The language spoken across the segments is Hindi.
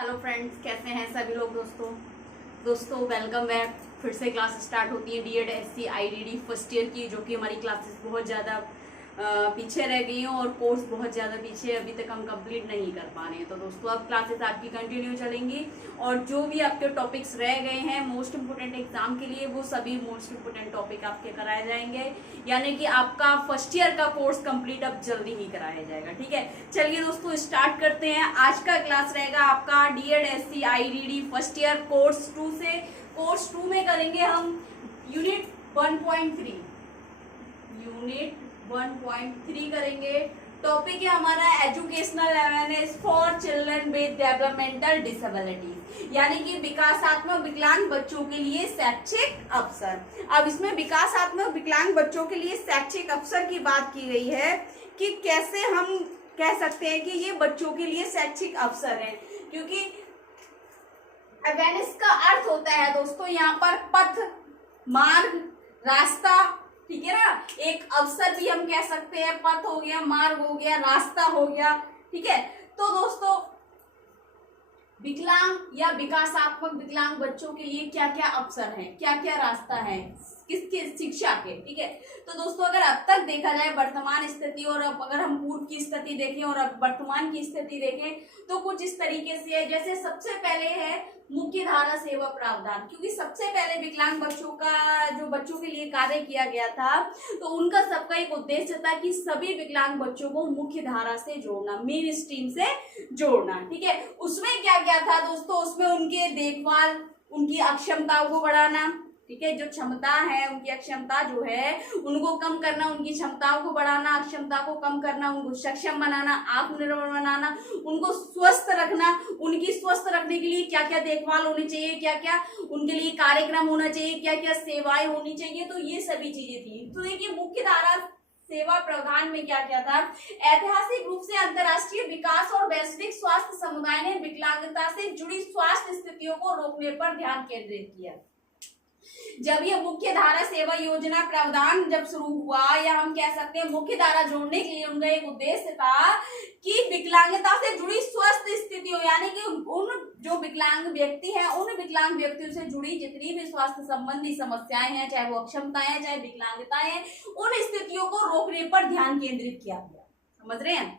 हेलो फ्रेंड्स, कैसे हैं सभी लोग। दोस्तों वेलकम बैक। फिर से क्लास स्टार्ट होती है DEd SC IDD first year की, जो कि हमारी क्लासेस बहुत ज़्यादा पीछे रह गई हैं और कोर्स बहुत ज़्यादा पीछे अभी तक हम कंप्लीट नहीं कर पा रहे हैं। तो दोस्तों अब क्लासेस आपकी कंटिन्यू चलेंगी और जो भी आपके टॉपिक्स रह गए हैं मोस्ट इम्पोर्टेंट एग्जाम के लिए, वो सभी मोस्ट इम्पोर्टेंट टॉपिक आपके कराए जाएंगे। यानी कि आपका फर्स्ट ईयर का कोर्स कंप्लीट अब जल्दी ही कराया जाएगा। ठीक है, चलिए दोस्तों स्टार्ट करते हैं। आज का क्लास रहेगा आपका DEd SC IDD first year course 2 से। कोर्स 2 में करेंगे हम यूनिट 1.3 करेंगे। टॉपिक है हमारा educational awareness for children with developmental disabilities, यानी कि विकासात्मक विकलांग बच्चों के लिए शैक्षिक अवसर। अब इसमें विकासात्मक विकलांग बच्चों के लिए शैक्षिक अवसर की बात की गई है कि कैसे हम कह सकते हैं कि ये बच्चों के लिए शैक्षिक अवसर है, क्योंकि अवेयरनेस का अर्थ होता है दोस्तों यहाँ पर पथ, मार्ग, रास्ता। ठीक है ना, एक अवसर भी हम कह सकते हैं, पथ हो गया, मार्ग हो गया, रास्ता हो गया। ठीक है, तो दोस्तों विकलांग या विकासात्मक विकलांग बच्चों के लिए क्या क्या अवसर हैं, क्या क्या रास्ता है किसके शिक्षा के। ठीक है, तो दोस्तों अगर अब तक देखा जाए वर्तमान स्थिति और अब अगर हम पूर्व की स्थिति देखें और अब वर्तमान की स्थिति देखें तो कुछ इस तरीके से है। जैसे सबसे पहले है मुख्य धारा सेवा प्रावधान, क्योंकि सबसे पहले विकलांग बच्चों का जो बच्चों के लिए कार्य किया गया था, तो उनका सबका एक उद्देश्य था कि सभी विकलांग बच्चों को मुख्य धारा से जोड़ना, मेन स्ट्रीम से जोड़ना। ठीक है, उसमें क्या क्या था दोस्तों, उसमें उनके देखभाल, उनकी अक्षमताओं को बढ़ाना। ठीक है, जो क्षमता है उनकी अक्षमता जो है उनको कम करना, उनकी क्षमताओं को बढ़ाना, अक्षमता को कम करना, उनको सक्षम बनाना, आत्मनिर्भर बनाना, उनको स्वस्थ रखना। उनकी स्वस्थ रखने के लिए क्या क्या देखभाल होनी चाहिए, क्या क्या उनके लिए कार्यक्रम होना चाहिए, क्या क्या सेवाएं होनी चाहिए, तो ये सभी चीजें थी। तो देखिए मुख्य धारा सेवा प्रावधान में क्या क्या था। ऐतिहासिक रूप से अंतर्राष्ट्रीय विकास और वैश्विक स्वास्थ्य समुदाय ने विकलांगता से जुड़ी स्वास्थ्य स्थितियों को रोकने पर ध्यान केंद्रित किया। जब ये मुख्य धारा सेवा योजना प्रावधान जब शुरू हुआ, या हम कह सकते हैं मुख्य धारा जोड़ने के लिए उनका एक उद्देश्य था कि विकलांगता से जुड़ी स्वस्थ स्थितियों, यानी कि उन जो विकलांग व्यक्ति हैं उन विकलांग व्यक्तियों से जुड़ी जितनी भी स्वास्थ्य संबंधी समस्याएं हैं, चाहे वो अक्षमताएं हैं चाहे विकलांगताएं हैं, उन स्थितियों को रोकने पर ध्यान केंद्रित किया गया। समझ रहे हैं।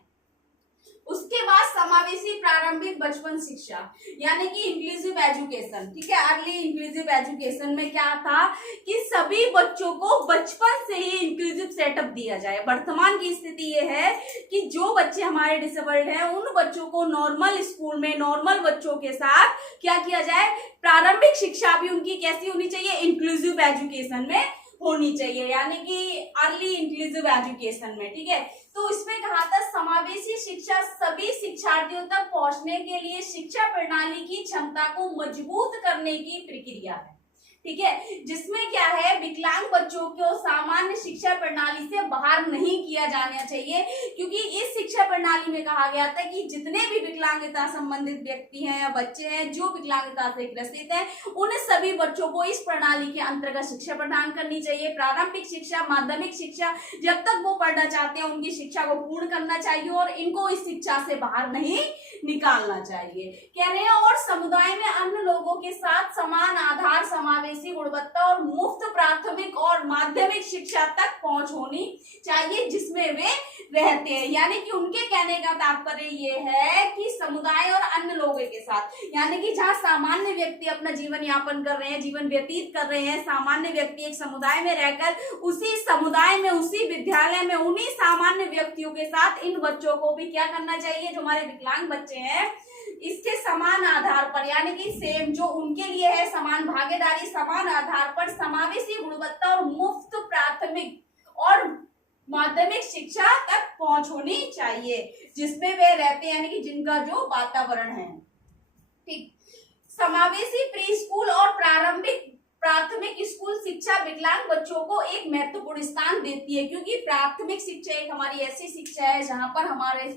उसके बाद समावेशी प्रारंभिक बचपन शिक्षा, यानी कि इंक्लूसिव एजुकेशन। ठीक है, अर्ली इंक्लूसिव एजुकेशन में क्या था कि सभी बच्चों को बचपन से ही इंक्लूसिव सेटअप दिया जाए। वर्तमान की स्थिति ये है कि जो बच्चे हमारे डिसेबल्ड हैं उन बच्चों को नॉर्मल स्कूल में नॉर्मल बच्चों के साथ क्या किया जाए, प्रारंभिक शिक्षा भी उनकी कैसी होनी चाहिए, इंक्लूसिव एजुकेशन में होनी चाहिए, यानी कि अर्ली इंक्लूसिव एजुकेशन में। ठीक है, तो इसमें कहा था समावेशी शिक्षा सभी शिक्षार्थियों तक पहुंचने के लिए शिक्षा प्रणाली की क्षमता को मजबूत करने की प्रक्रिया है। ठीक है, जिसमें क्या है, विकलांग बच्चों को सामान्य शिक्षा प्रणाली से बाहर नहीं किया जाना चाहिए, क्योंकि इस शिक्षा प्रणाली में कहा गया था कि जितने भी विकलांगता संबंधित व्यक्ति हैं या बच्चे हैं जो विकलांगता से ग्रसित हैं, उन सभी बच्चों को इस प्रणाली के अंतर्गत शिक्षा प्रदान करनी चाहिए। प्रारंभिक शिक्षा, माध्यमिक शिक्षा, जब तक वो पढ़ना चाहते हैं उनकी शिक्षा को पूर्ण करना चाहिए और इनको इस शिक्षा से बाहर नहीं निकालना चाहिए। कह रहे हैं और समुदाय में अन्य लोगों के साथ समान आधार, समावेशी गुणवत्ता और मुफ्त प्राथमिक और माध्यमिक शिक्षा तक पहुंच होनी चाहिए जिसमें वे रहते हैं। यानी कि उनके कहने का तात्पर्य ये है कि समुदाय और अन्य लोगों के साथ, यानी कि जहां सामान्य व्यक्ति अपना जीवन यापन कर रहे हैं, जीवन व्यतीत कर रहे हैं, सामान्य व्यक्ति एक समुदाय में रहकर उसी समुदाय में, उसी विद्यालय में, उन्हीं सामान्य व्यक्तियों के साथ इन बच्चों को भी क्या करना चाहिए, जो हमारे विकलांग बच्चे हैं इसके समान आधार पर, यानी कि सेम जो उनके लिए है समान भागीदारी, समान आधार पर समावेशी गुणवत्ता और मुफ्त प्राथमिक और माध्यमिक शिक्षा तक पहुंच होनी चाहिए जिसमें वे रहते हैं, यानी कि जिनका जो वातावरण है। ठीक, समावेशी प्री स्कूल और प्राथमिक स्कूल शिक्षा विकलांग बच्चों को एक महत्वपूर्ण स्थान देती है, क्योंकि प्राथमिक शिक्षा एक हमारी ऐसी शिक्षा है जहां पर हमारे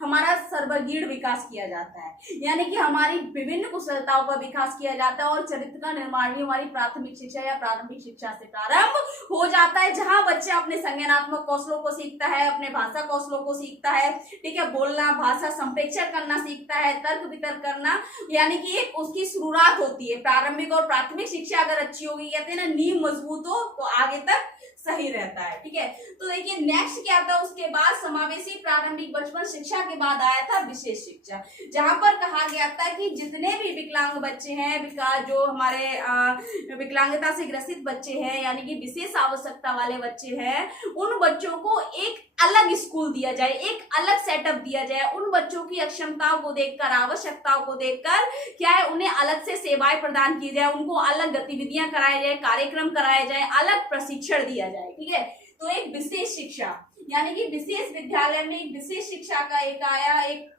हमारा सर्वांगीण विकास किया जाता है, यानी कि हमारी विभिन्न कुशलताओं का विकास किया जाता है और चरित्र का निर्माण भी हमारी प्राथमिक शिक्षा या प्रारंभिक शिक्षा से प्रारंभ हो जाता है, जहां बच्चा अपने संज्ञानात्मक कौशलों को सीखता है, अपने भाषा कौशलों को सीखता है, ठीक है, बोलना, भाषा संप्रेषण करना सीखता है, तर्क वितर्क करना, यानी कि एक उसकी शुरुआत होती है। प्रारंभिक और प्राथमिक शिक्षा अगर अच्छी होगी, कहते हैं ना, नींव मजबूत हो तो आगे तक सही रहता है, ठीक है। तो देखिए नेक्स्ट क्या था, उसके बाद समावेशी प्रारंभिक बचपन शिक्षा के बाद आया था विशेष शिक्षा, जहां पर कहा गया था कि जितने भी विकलांग बच्चे हैं, जो हमारे विकलांगता से ग्रसित बच्चे हैं, यानी कि विशेष आवश्यकता वाले बच्चे हैं, उन बच्चों को एक अलग स्कूल दिया जाए, एक अलग सेटअप दिया जाए। उन बच्चों की अक्षमताओं को देखकर, आवश्यकताओं को देखकर क्या है, उन्हें अलग से सेवाएं प्रदान की जाए, उनको अलग गतिविधियां कराई जाए, कार्यक्रम कराए जाए, अलग प्रशिक्षण दिया जाए, ठीक है। तो एक विशेष शिक्षा, यानी कि विशेष विद्यालय में विशेष शिक्षा का एक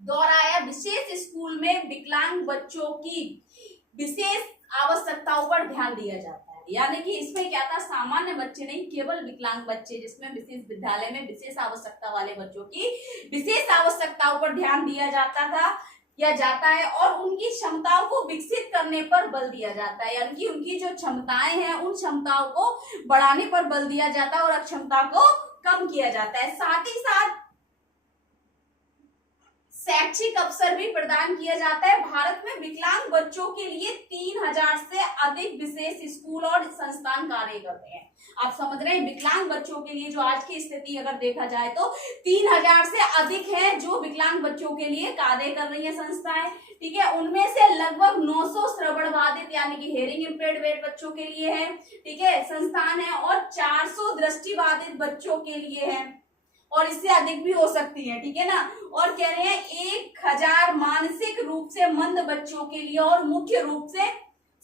दौर आया। विशेष स्कूल में विकलांग बच्चों की विशेष आवश्यकताओं पर ध्यान दिया जाता है, यानी कि इसमें क्या था, सामान्य बच्चे नहीं, केवल विकलांग बच्चे, जिसमें विशेष विद्यालय में विशेष आवश्यकता वाले बच्चों की विशेष आवश्यकताओं पर ध्यान दिया जाता था या जाता है, और उनकी क्षमताओं को विकसित करने पर बल दिया जाता है, यानी कि उनकी जो क्षमताएं हैं उन क्षमताओं को बढ़ाने पर बल दिया जाता है और अक्षमता को कम किया जाता है। साथ ही साथ शैक्षिक अवसर भी प्रदान किया जाता है। भारत में विकलांग बच्चों के लिए 3000 से अधिक विशेष स्कूल और संस्थान कार्य करते हैं। आप समझ रहे हैं, विकलांग बच्चों के लिए जो आज की स्थिति अगर देखा जाए तो 3000 से अधिक है जो विकलांग बच्चों के लिए कार्य कर रही है संस्थाएं, ठीक है। उनमें से लगभग 900 श्रवण बाधित यानी कि हेयरिंग इम्पेयर्ड बच्चों के लिए है, ठीक है, संस्थान है, और 400 दृष्टि बाधित बच्चों के लिए है, और इससे अधिक भी हो सकती है, ठीक है ना। और कह रहे हैं 1000 मानसिक रूप से मंद बच्चों के लिए और मुख्य रूप से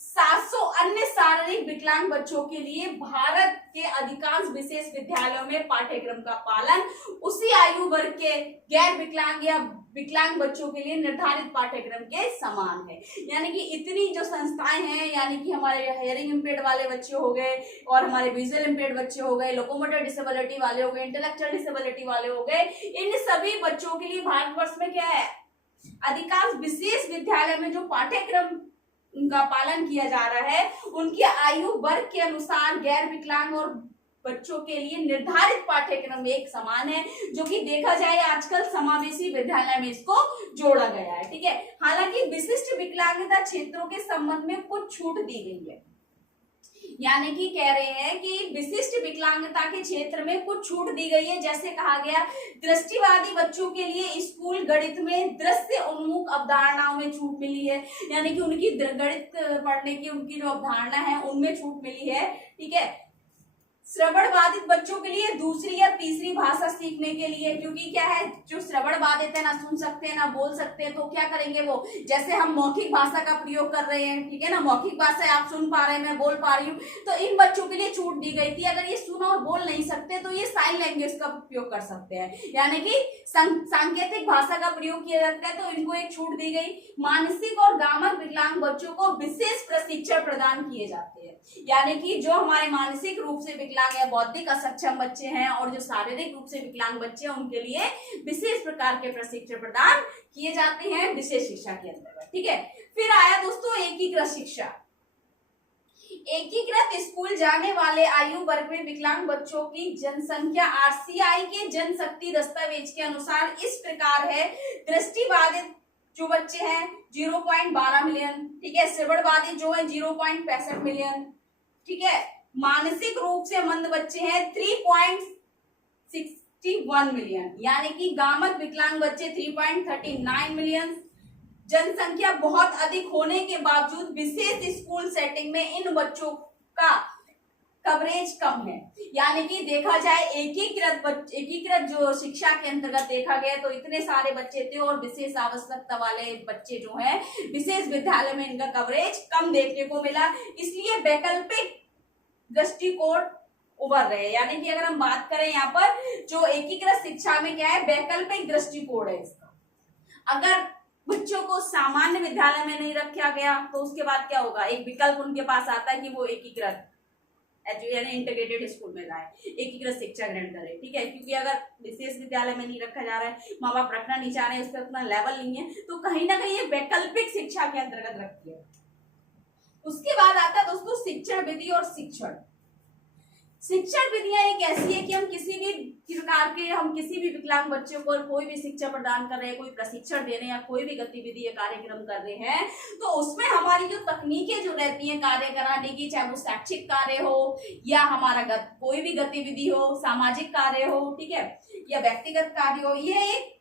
700 अन्य शारीरिक विकलांग बच्चों के लिए भारत के अधिकांश विशेष विद्यालयों में पाठ्यक्रम का पालन उसी आयु वर्ग के गैर विकलांग या विकलांग बच्चों के लिए निर्धारित पाठ्यक्रम के समान है। यानी कि इतनी जो संस्थाएं हैं, यानी कि हमारे हेयरिंग इम्पेयर्ड वाले बच्चे हो गए और हमारे विजुअल इम्पेयर्ड बच्चे हो गए, लोकोमोटर डिसेबिलिटी वाले हो गए, इंटेलेक्चुअल डिसेबिलिटी वाले हो गए, इन सभी बच्चों के लिए भारतवर्ष में क्या है, अधिकांश विशेष विद्यालय में जो पाठ्यक्रम उनका पालन किया जा रहा है, उनकी आयु वर्ग के अनुसार गैर विकलांग और बच्चों के लिए निर्धारित पाठ्यक्रम एक समान है, जो कि देखा जाए आजकल समावेशी विद्यालय में इसको जोड़ा गया है, ठीक है। हालांकि विशिष्ट विकलांगता क्षेत्रों के संबंध में कुछ छूट दी गई है, यानी कि कह रहे हैं कि विशिष्ट विकलांगता के क्षेत्र में कुछ छूट दी गई है। जैसे कहा गया, दृष्टिवादी बच्चों के लिए स्कूल गणित में दृश्य उन्मुख अवधारणाओं में छूट मिली है, यानी कि उनकी गणित पढ़ने की उनकी जो अवधारणा है उनमें छूट मिली है, ठीक है। श्रवण बाधित बच्चों के लिए दूसरी या तीसरी भाषा सीखने के लिए, क्योंकि क्या है, जो श्रवण बाधित है, ना सुन सकते हैं ना बोल सकते हैं, तो क्या करेंगे वो, जैसे हम मौखिक भाषा का प्रयोग कर रहे हैं, ठीक है ना, मौखिक भाषा आप सुन पा रहे हैं, मैं बोल पा रही हूँ, तो इन बच्चों के लिए छूट दी गई थी। अगर ये सुन और बोल नहीं सकते तो ये साइन लैंग्वेज का उपयोग कर सकते हैं, यानी कि सांकेतिक भाषा का प्रयोग किया जाता है, तो इनको एक छूट दी गई। मानसिक और गामक विकलांग बच्चों को विशेष प्रशिक्षण प्रदान किए जाते हैं, यानी कि जो हमारे मानसिक रूप से विकलांग या बौद्धिक असक्षम बच्चे हैं और जो शारीरिक रूप से विकलांग बच्चे हैं, उनके लिए विशेष प्रकार के प्रशिक्षण प्रदान किए जाते हैं विशेष शिक्षा के अंतर्गत, ठीक है। फिर आया दोस्तों एकीकृत शिक्षा। एकीकृत स्कूल जाने वाले आयु वर्ग में विकलांग बच्चों की जनसंख्या आरसीआई के जनशक्ति दस्तावेज के अनुसार इस प्रकार है। दृष्टिबाधित जो बच्चे हैं 0.12 मिलियन, ठीक है। श्रवण बाधित जो है 0.65 मिलियन, ठीक है। मानसिक रूप से मंद बच्चे हैं 3.61 मिलियन, यानी कि गामक विकलांग बच्चे 3.39 मिलियन। जनसंख्या बहुत अधिक होने के बावजूद विशेष स्कूल सेटिंग में इन बच्चों का कवरेज कम है, यानी कि देखा जाए एकीकृत जो शिक्षा के अंतर्गत देखा गया तो इतने सारे बच्चे थे और विशेष आवश्यकता वाले बच्चे जो हैं विशेष विद्यालय में इनका कवरेज कम देखने को मिला, इसलिए वैकल्पिक दृष्टिकोण उभर रहे हैं। यानी कि अगर हम बात करें यहाँ पर जो एकीकृत शिक्षा में क्या है, वैकल्पिक दृष्टिकोण है इसका। अगर बच्चों को सामान्य विद्यालय में नहीं रखा गया तो उसके बाद क्या होगा, एक विकल्प उनके पास आता है कि वो एकीकृत यानी इंटीग्रेटेड स्कूल में जाए, एकीकृत शिक्षा ग्रहण करे, ठीक है। क्योंकि अगर विशेष विद्यालय में नहीं रखा जा रहा है, माँ बाप रखना नहीं चाह रहे हैं, उसका उतना लेवल नहीं है, तो कहीं ना कहीं ये वैकल्पिक शिक्षा के अंतर्गत रखती है। उसके बाद आता है दोस्तों शिक्षण विधि और शिक्षण। शिक्षण विधियां एक ऐसी है कि हम किसी भी प्रकार के, हम किसी भी विकलांग बच्चे को कोई भी शिक्षा प्रदान कर रहे हैं, कोई प्रशिक्षण दे रहे हैं या कोई भी गतिविधि या कार्यक्रम कर रहे हैं, तो उसमें हमारी जो तकनीकें जो रहती हैं कार्य कराने की, चाहे वो शैक्षिक कार्य हो या हमारा कोई भी गतिविधि हो, सामाजिक कार्य हो, ठीक है, या व्यक्तिगत कार्य हो, ये एक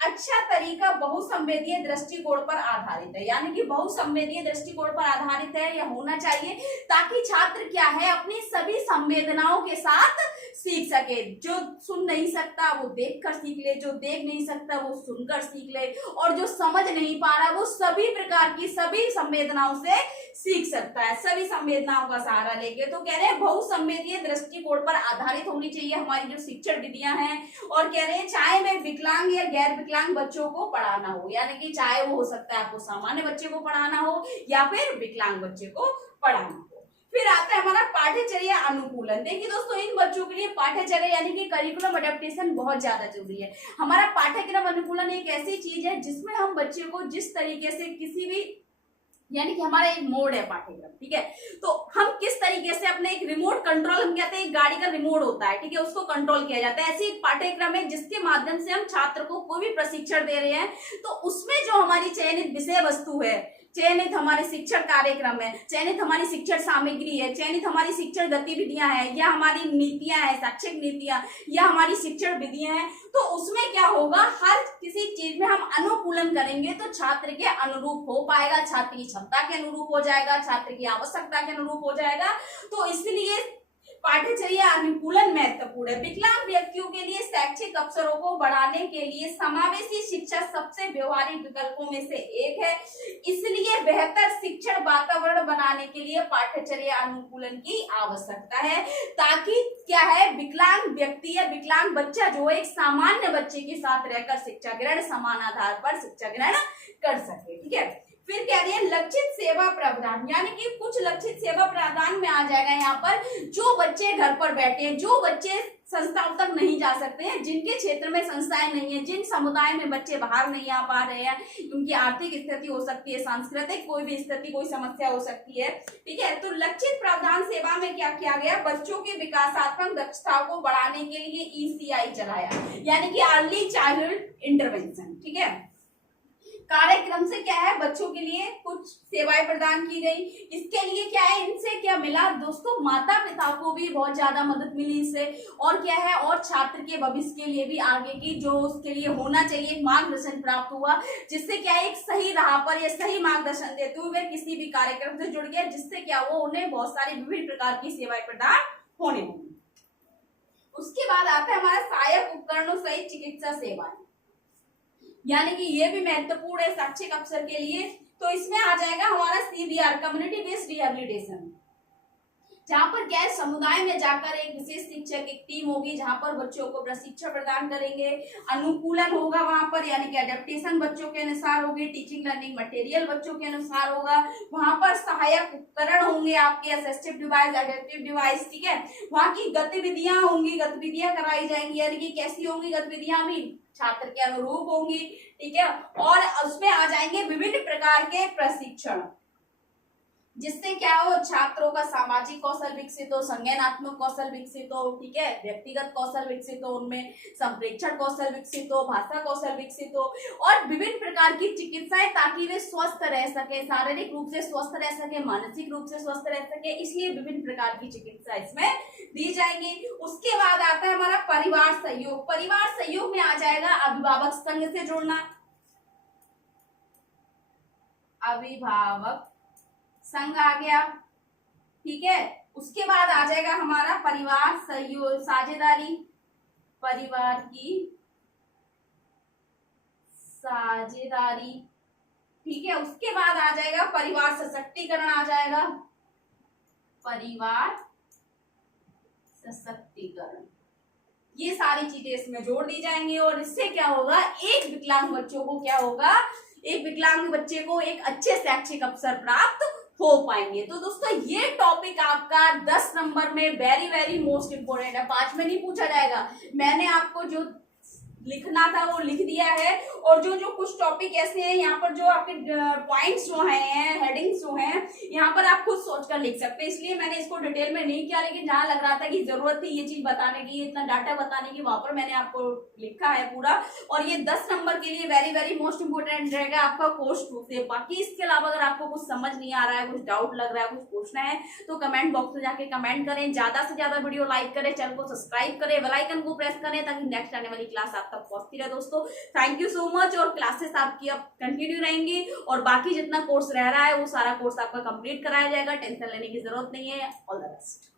अच्छा तरीका बहुसंवेदीय दृष्टिकोण पर आधारित है। यानी कि बहुसंवेदीय दृष्टिकोण पर आधारित है या होना चाहिए, ताकि छात्र क्या है अपनी सभी संवेदनाओं के साथ सीख सके। जो सुन नहीं सकता वो देखकर सीख ले, जो देख नहीं सकता वो सुनकर सीख ले, और जो समझ नहीं पा रहा वो सभी प्रकार की सभी संवेदनाओं से सीख सकता है, सभी संवेदनाओं का सहारा लेके। तो कह रहे हैं बहुसंवेदीय दृष्टिकोण पर आधारित होनी चाहिए हमारी जो शिक्षण विधियां हैं। और कह रहे हैं चाहे मैं विकलांग या गैर विकलांग बच्चों को पढ़ाना हो, यानी कि चाहे वो हो सकता है आपको सामान्य बच्चे को पढ़ाना हो या फिर विकलांग बच्चे को पढ़ाना हो। फिर आता है हमारा पाठ्यचर्या अनुकूलन। देखिए दोस्तों, इन बच्चों के लिए पाठ्यचर्या यानी कि करिकुलम अडेप्टेशन बहुत ज्यादा जरूरी है। हमारा पाठ्यक्रम अनुकूलन एक ऐसी चीज है जिसमें हम बच्चे को जिस तरीके से किसी भी, यानी कि हमारा एक मोड है पाठ्यक्रम, ठीक है, तो हम किस तरीके से अपने एक रिमोट कंट्रोल, हम कहते हैं एक गाड़ी का रिमोट होता है, ठीक है, उसको कंट्रोल किया जाता है। ऐसे एक पाठ्यक्रम है जिसके माध्यम से हम छात्र को कोई भी प्रशिक्षण दे रहे हैं, तो उसमें जो हमारी चयनित विषय वस्तु है, चयनित हमारे शिक्षण कार्यक्रम है, चयनित हमारी शिक्षण सामग्री है, चयनित हमारी शिक्षण गतिविधियां हैं, या हमारी नीतियां हैं, शैक्षिक नीतियां, या हमारी शिक्षण विधियां हैं, तो उसमें क्या होगा, हर किसी चीज में हम अनुकूलन करेंगे तो छात्र के अनुरूप हो पाएगा, छात्र की क्षमता के अनुरूप हो जाएगा, छात्र की आवश्यकता के अनुरूप हो जाएगा। तो इसलिए पाठ्यचर्या अनुकूलन महत्वपूर्ण है। विकलांग व्यक्तियों के लिए शैक्षिक अवसरों को बढ़ाने के लिए समावेशी शिक्षा सबसे व्यवहारिक विकल्पों में से एक है। इसलिए बेहतर शिक्षण वातावरण बनाने के लिए पाठ्यचर्या अनुकूलन की आवश्यकता है, ताकि क्या है, विकलांग व्यक्ति या विकलांग बच्चा जो एक सामान्य बच्चे के साथ रहकर शिक्षा ग्रहण, समान आधार पर शिक्षा ग्रहण कर सके, ठीक है। फिर कह रही है लक्षित सेवा प्रावधान, यानी कि कुछ लक्षित सेवा प्रावधान में आ जाएगा यहाँ पर, जो बच्चे घर पर बैठे हैं, जो बच्चे संस्थाओं तक नहीं जा सकते हैं, जिनके क्षेत्र में संस्थाएं नहीं है, जिन समुदाय में बच्चे बाहर नहीं आ पा रहे हैं, उनकी आर्थिक स्थिति हो सकती है, सांस्कृतिक कोई भी स्थिति, कोई समस्या हो सकती है, ठीक है। तो लक्षित प्रावधान सेवा में क्या किया गया, बच्चों की विकासात्मक दक्षताओं को बढ़ाने के लिए ECI चलाया, यानी कि अर्ली चाइल्डहुड इंटरवेंशन, ठीक है। कार्यक्रम से क्या है, बच्चों के लिए कुछ सेवाएं प्रदान की गई। इसके लिए क्या है, इनसे क्या मिला दोस्तों, माता पिता को भी बहुत ज्यादा मदद मिली इससे, और क्या है, और छात्र के भविष्य के लिए भी आगे की जो उसके लिए होना चाहिए मार्गदर्शन प्राप्त हुआ, जिससे क्या है, एक सही राह पर या सही मार्गदर्शन देते हुए किसी भी कार्यक्रम से जुड़ गया, जिससे क्या वो उन्हें बहुत सारी विभिन्न प्रकार की सेवाएं प्रदान होने लगी। उसके बाद आता है हमारा सहायक उपकरणों सहित चिकित्सा सेवाएं, यानी कि ये भी महत्वपूर्ण है शैक्षिक अवसर के लिए। तो इसमें आ जाएगा हमारा CBR, कम्युनिटी बेस्ड रिहेबिलिटेशन, जहां पर क्या है, समुदाय में जाकर एक विशेष शिक्षक एक टीम होगी, जहां पर बच्चों को प्रशिक्षण प्रदान करेंगे, अनुकूलन होगा वहां पर, यानी कि एडेप्टेशन बच्चों के अनुसार होगी, टीचिंग लर्निंग मटेरियल बच्चों के अनुसार होगा, वहां पर सहायक उपकरण होंगे आपके, असिस्टिव डिवाइस, एडेप्टिव डिवाइस, ठीक है। वहां की गतिविधियां होंगी, गतिविधियां कराई जाएंगी, यानी कि कैसी होंगी गतिविधियां, भी छात्र के अनुरूप होंगी, ठीक है। और उसमें आ जाएंगे विभिन्न प्रकार के प्रशिक्षण, जिससे क्या हो, छात्रों का सामाजिक कौशल विकसित हो, संज्ञानात्मक कौशल विकसित हो, ठीक है, व्यक्तिगत कौशल विकसित हो, उनमें संप्रेक्षण कौशल विकसित हो, भाषा कौशल विकसित हो, और विभिन्न प्रकार की चिकित्साएं, ताकि वे स्वस्थ रह सके, शारीरिक रूप से स्वस्थ रह सके, मानसिक रूप से स्वस्थ रह सके, इसलिए विभिन्न प्रकार की चिकित्सा इसमें दी जाएंगी। उसके बाद आता है हमारा परिवार सहयोग। परिवार सहयोग में आ जाएगा अभिभावक संघ से जुड़ना, अभिभावक संघ आ गया, ठीक है। उसके बाद आ जाएगा हमारा परिवार सहयोग साझेदारी, परिवार की साझेदारी, ठीक है। उसके बाद आ जाएगा परिवार सशक्तिकरण, आ जाएगा परिवार सशक्तिकरण, ये सारी चीजें इसमें जोड़ दी जाएंगी। और इससे क्या होगा, एक विकलांग बच्चों को क्या होगा, एक विकलांग बच्चे को एक अच्छे शैक्षिक अवसर प्राप्त हो पाएंगे। तो दोस्तों ये टॉपिक आपका 10 नंबर में वेरी वेरी मोस्ट इंपोर्टेंट है। 5 में नहीं पूछा जाएगा, मैंने आपको जो लिखना था वो लिख दिया है। और जो जो कुछ टॉपिक ऐसे हैं यहाँ पर, जो आपके पॉइंट्स जो हैं, हेडिंग्स जो हैं, यहाँ पर आप खुद सोचकर लिख सकते हैं। इसलिए मैंने इसको डिटेल में नहीं किया, लेकिन जहां लग रहा था कि जरूरत थी ये चीज बताने की, इतना डाटा बताने की, वहां पर मैंने आपको लिखा है पूरा। और ये 10 नंबर के लिए वेरी वेरी मोस्ट इंपोर्टेंट रहेगा आपका कोर्स 2 से। बाकी इसके अलावा अगर आपको कुछ समझ नहीं आ रहा है, कुछ डाउट लग रहा है, कुछ पूछना है, तो कमेंट बॉक्स में जाके कमेंट करें। ज्यादा से ज्यादा वीडियो लाइक करें, चैनल को सब्सक्राइब करें, बेल आइकन को प्रेस करें, ताकि नेक्स्ट आने वाली क्लास आप तक पहुंचती रहे। दोस्तों थैंक यू सो मच। और क्लासेस आपकी अब कंटिन्यू रहेंगी, और बाकी जितना कोर्स रह रहा है वो सारा कोर्स आपका कंप्लीट कराया जाएगा। टेंशन लेने की जरूरत नहीं है। All the best.